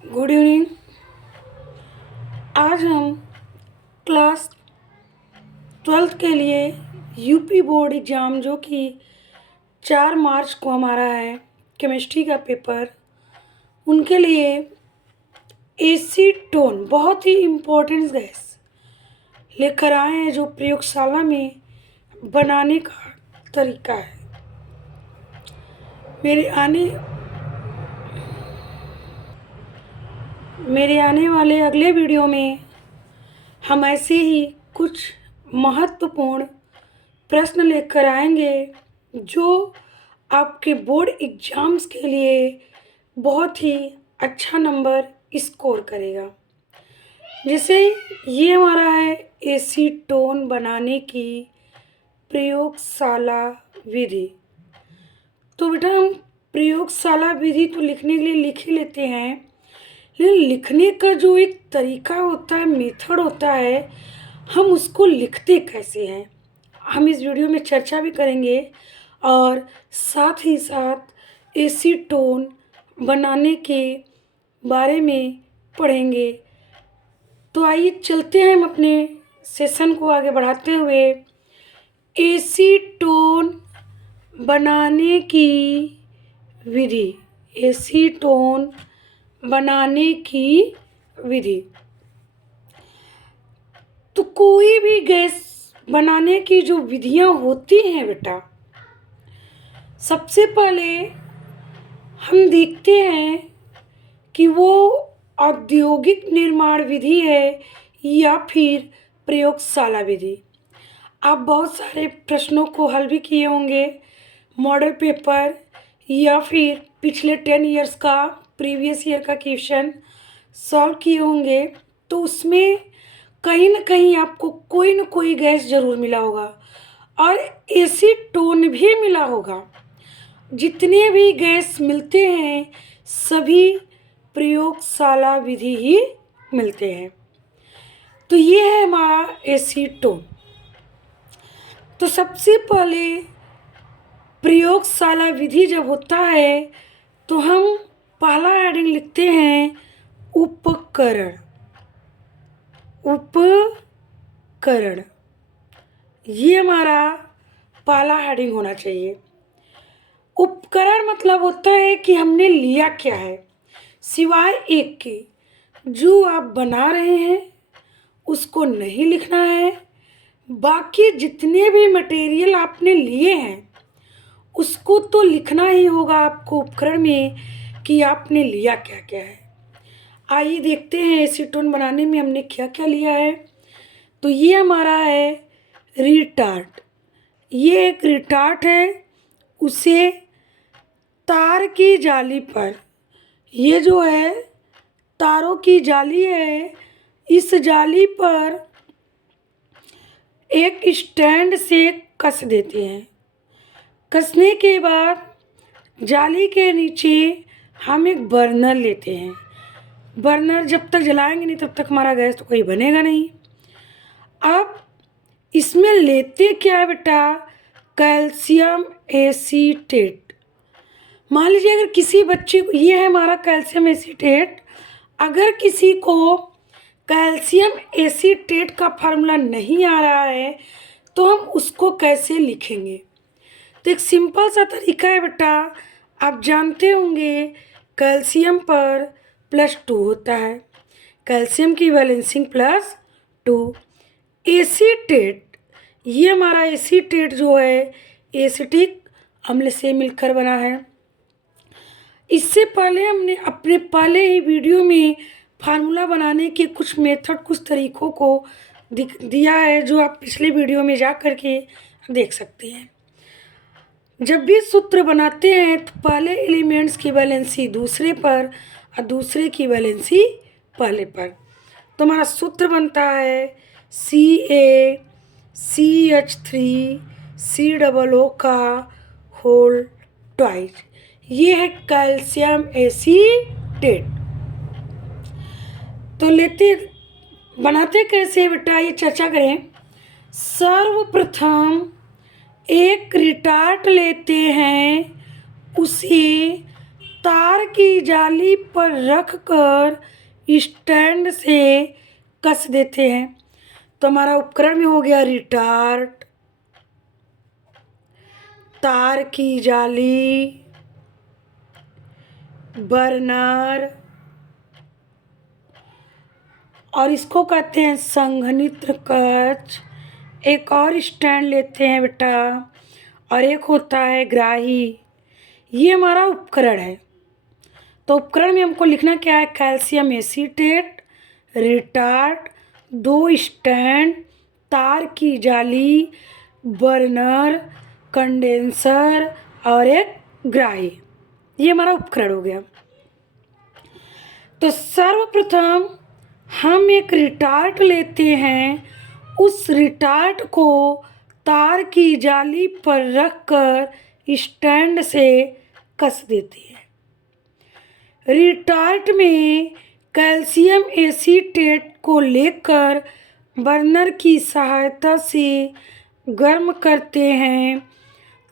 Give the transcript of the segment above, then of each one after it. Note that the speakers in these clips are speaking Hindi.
Good evening. आज हम क्लास 12th के लिए यूपी बोर्ड एग्ज़ाम जो कि 4 मार्च को हमारा है केमिस्ट्री का पेपर, उनके लिए एसीटोन बहुत ही इम्पोर्टेंट गैस लेकर आए हैं जो प्रयोगशाला में बनाने का तरीका है। मेरे आने वाले अगले वीडियो में हम ऐसे ही कुछ महत्वपूर्ण प्रश्न लेकर आएंगे जो आपके बोर्ड एग्ज़ाम्स के लिए बहुत ही अच्छा नंबर स्कोर करेगा। जैसे ये हमारा है एसीटोन बनाने की प्रयोगशाला विधि। तो बेटा हम प्रयोगशाला विधि तो लिखने के लिए लिख ही लेते हैं, लेकिन लिखने का जो एक तरीका होता है, मेथड होता है, हम उसको लिखते कैसे हैं, हम इस वीडियो में चर्चा भी करेंगे और साथ ही साथ एसीटोन बनाने के बारे में पढ़ेंगे। तो आइए चलते हैं हम अपने सेशन को आगे बढ़ाते हुए एसीटोन बनाने की विधि। एसीटोन बनाने की विधि। तो कोई भी गैस बनाने की जो विधियां होती हैं बेटा, सबसे पहले हम देखते हैं कि वो औद्योगिक निर्माण विधि है या फिर प्रयोगशाला विधि। आप बहुत सारे प्रश्नों को हल भी किए होंगे, मॉडल पेपर या फिर पिछले 10 इयर्स का प्रीवियस ईयर का क्वेश्चन सॉल्व किए होंगे। तो उसमें कहीं ना कहीं आपको कोई ना कोई गैस ज़रूर मिला होगा और एसीटोन भी मिला होगा। जितने भी गैस मिलते हैं सभी प्रयोगशाला विधि ही मिलते हैं। तो ये है हमारा एसीटोन। तो सबसे पहले प्रयोगशाला विधि जब होता है तो हम पहला हेडिंग लिखते हैं उपकरण। उपकरण ये हमारा पहला हेडिंग होना चाहिए। उपकरण मतलब होता है कि हमने लिया क्या है, सिवाय एक के जो आप बना रहे हैं उसको नहीं लिखना है। बाकी जितने भी मटेरियल आपने लिए हैं उसको तो लिखना ही होगा आपको उपकरण में कि आपने लिया क्या क्या है। आइए देखते हैं एसीटोन बनाने में हमने क्या क्या लिया है। तो ये हमारा है रिटार्ट। ये एक रिटार्ट है, उसे तार की जाली पर, ये जो है तारों की जाली है, इस जाली पर एक स्टैंड से कस देते हैं। कसने के बाद जाली के नीचे हम एक बर्नर लेते हैं। बर्नर जब तक जलाएंगे नहीं तब तक हमारा गैस तो कोई बनेगा नहीं। अब इसमें लेते क्या है बेटा, कैल्शियम एसीटेट। मान लीजिए अगर किसी बच्चे को, ये है हमारा कैल्शियम एसीटेट, अगर किसी को कैल्शियम एसीटेट का फार्मूला नहीं आ रहा है तो हम उसको कैसे लिखेंगे। तो एक सिंपल सा तरीका है बेटा, आप जानते होंगे कैल्शियम पर +2 होता है, कैल्शियम की वैलेंसी +2। एसीटेट, ये हमारा एसीटेट जो है एसिटिक अम्ल से मिलकर बना है। इससे पहले हमने अपने पहले ही वीडियो में फार्मूला बनाने के कुछ मेथड, कुछ तरीकों को दिया है जो आप पिछले वीडियो में जा कर के देख सकते हैं। जब भी सूत्र बनाते हैं तो पहले एलिमेंट्स की वैलेंसी दूसरे पर और दूसरे की वैलेंसी पहले पर। तो हमारा सूत्र बनता है CaCH3COO का होल ट्वाइस। ये है कैल्शियम एसीटेट। तो बनाते कैसे बेटा, ये चर्चा करें। सर्वप्रथम एक रिटार्ट लेते हैं, उसे तार की जाली पर रख कर स्टैंड से कस देते हैं। तो हमारा उपकरण में हो गया रिटार्ड, तार की जाली, बर्नर, और इसको कहते हैं संघनित्र कक्ष। एक और स्टैंड लेते हैं बेटा, और एक होता है ग्राही। ये हमारा उपकरण है। तो उपकरण में हमको लिखना क्या है? कैल्शियम एसीटेट, रिटार्ड, 2 स्टैंड, तार की जाली, बर्नर, कंडेंसर और एक ग्राही। ये हमारा उपकरण हो गया। तो सर्वप्रथम हम एक रिटार्ड लेते हैं, उस रिटार्ड को तार की जाली पर रखकर स्टैंड से कस देते हैं। रिटार्ड में कैल्शियम एसीटेट को लेकर बर्नर की सहायता से गर्म करते हैं।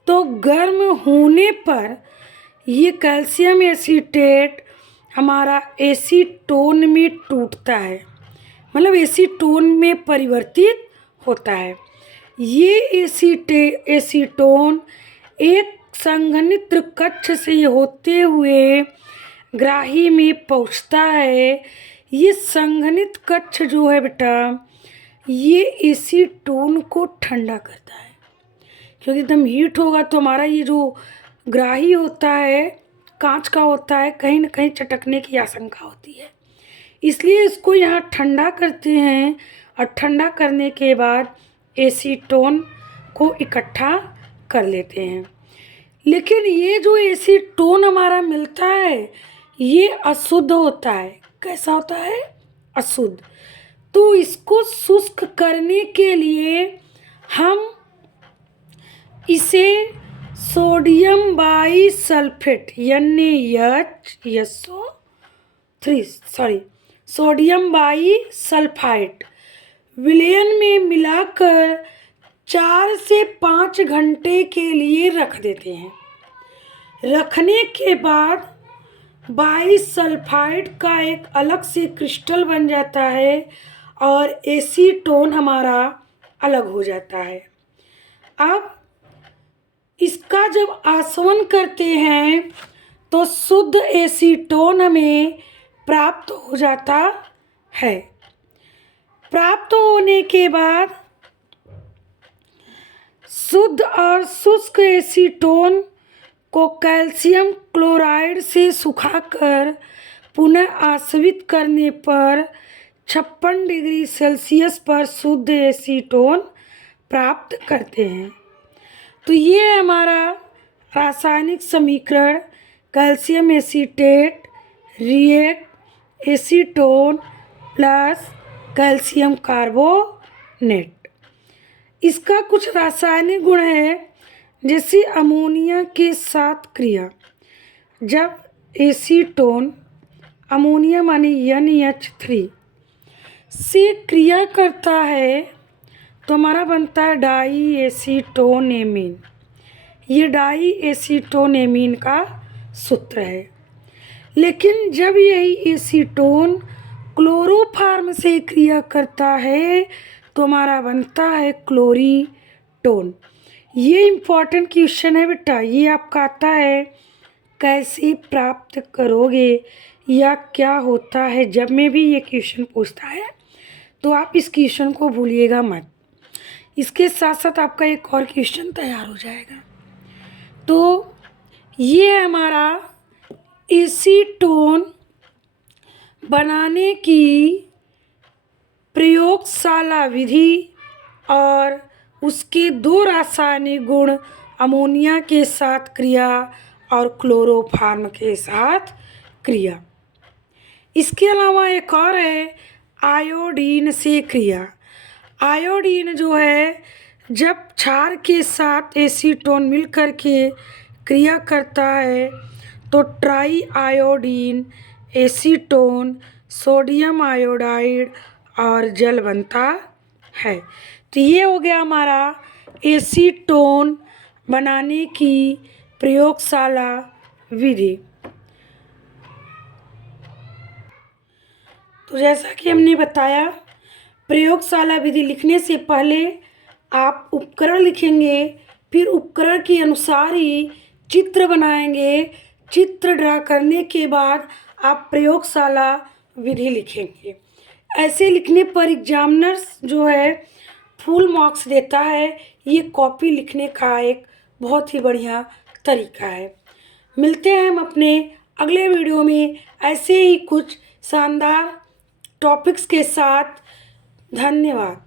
तो गर्म होने पर ये कैल्शियम एसीटेट हमारा एसीटोन में टूटता है, मतलब एसीटोन में परिवर्तित होता है। ये एसीटोन एक संघनित्र कक्ष से होते हुए ग्राही में पहुंचता है। ये संघनित कक्ष जो है बेटा, ये एसीटोन को ठंडा करता है, क्योंकि एकदम हीट होगा तो हमारा ये जो ग्राही होता है कांच का होता है, कहीं ना कहीं चटकने की आशंका होती है। इसलिए इसको यहाँ ठंडा करते हैं, और ठंडा करने के बाद एसीटोन को इकट्ठा कर लेते हैं। लेकिन ये जो एसीटोन हमारा मिलता है ये अशुद्ध होता है। कैसा होता है? अशुद्ध। तो इसको शुष्क करने के लिए हम इसे सोडियम बाईसल्फेट सोडियम बाईसल्फाइड विलयन में मिलाकर 4 से 5 घंटे के लिए रख देते हैं। रखने के बाद बाईसल्फाइड का एक अलग से क्रिस्टल बन जाता है और एसीटोन हमारा अलग हो जाता है। अब इसका जब आसवन करते हैं तो शुद्ध एसीटोन हमें प्राप्त हो जाता है। प्राप्त होने के बाद शुद्ध और शुष्क एसीटोन को कैल्शियम क्लोराइड से सुखाकर पुनः आसवित करने पर 56 डिग्री सेल्सियस पर शुद्ध एसीटोन प्राप्त करते हैं। तो ये हमारा रासायनिक समीकरण calcium acetate react acetone plus calcium carbonate. इसका कुछ रासायनिक गुण है, जैसे अमोनिया के साथ क्रिया। जब एसीटोन अमोनिया माने NH3 से क्रिया करता है तो हमारा बनता है डाई एसीटोनेमीन। ये डाई एसीटोनेमीन का सूत्र है। लेकिन जब यही एसीटोन क्लोरोफार्म से क्रिया करता है तो हमारा बनता है क्लोरीटोन। ये इम्पॉर्टेंट क्वेश्चन है बेटा, ये आपका आता है कैसे प्राप्त करोगे या क्या होता है। जब में भी ये क्वेश्चन पूछता है तो आप इस क्वेश्चन को भूलिएगा मत। इसके साथ साथ आपका एक और क्वेश्चन तैयार हो जाएगा। तो ये हमारा एसीटोन बनाने की प्रयोगशाला विधि और उसके 2 रासायनिक गुण अमोनिया के साथ क्रिया और क्लोरोफार्म के साथ क्रिया। इसके अलावा एक और है आयोडीन से क्रिया। आयोडीन जो है जब क्षार के साथ एसीटोन मिलकर के क्रिया करता है तो try iodine, acetone, sodium iodide और जल बनता है। तो ये हो गया हमारा एसीटोन बनाने की प्रयोगशाला विधि। तो जैसा कि हमने बताया, प्रयोगशाला विधि लिखने से पहले आप उपकरण लिखेंगे, फिर उपकरण के अनुसार ही चित्र बनाएंगे। चित्र ड्रा करने के बाद आप प्रयोगशाला विधि लिखेंगे। ऐसे लिखने पर एग्जामिनर्स जो है फुल मार्क्स देता है। ये कॉपी लिखने का एक बहुत ही बढ़िया तरीका है। मिलते हैं हम अपने अगले वीडियो में ऐसे ही कुछ शानदार टॉपिक्स के साथ। धन्यवाद।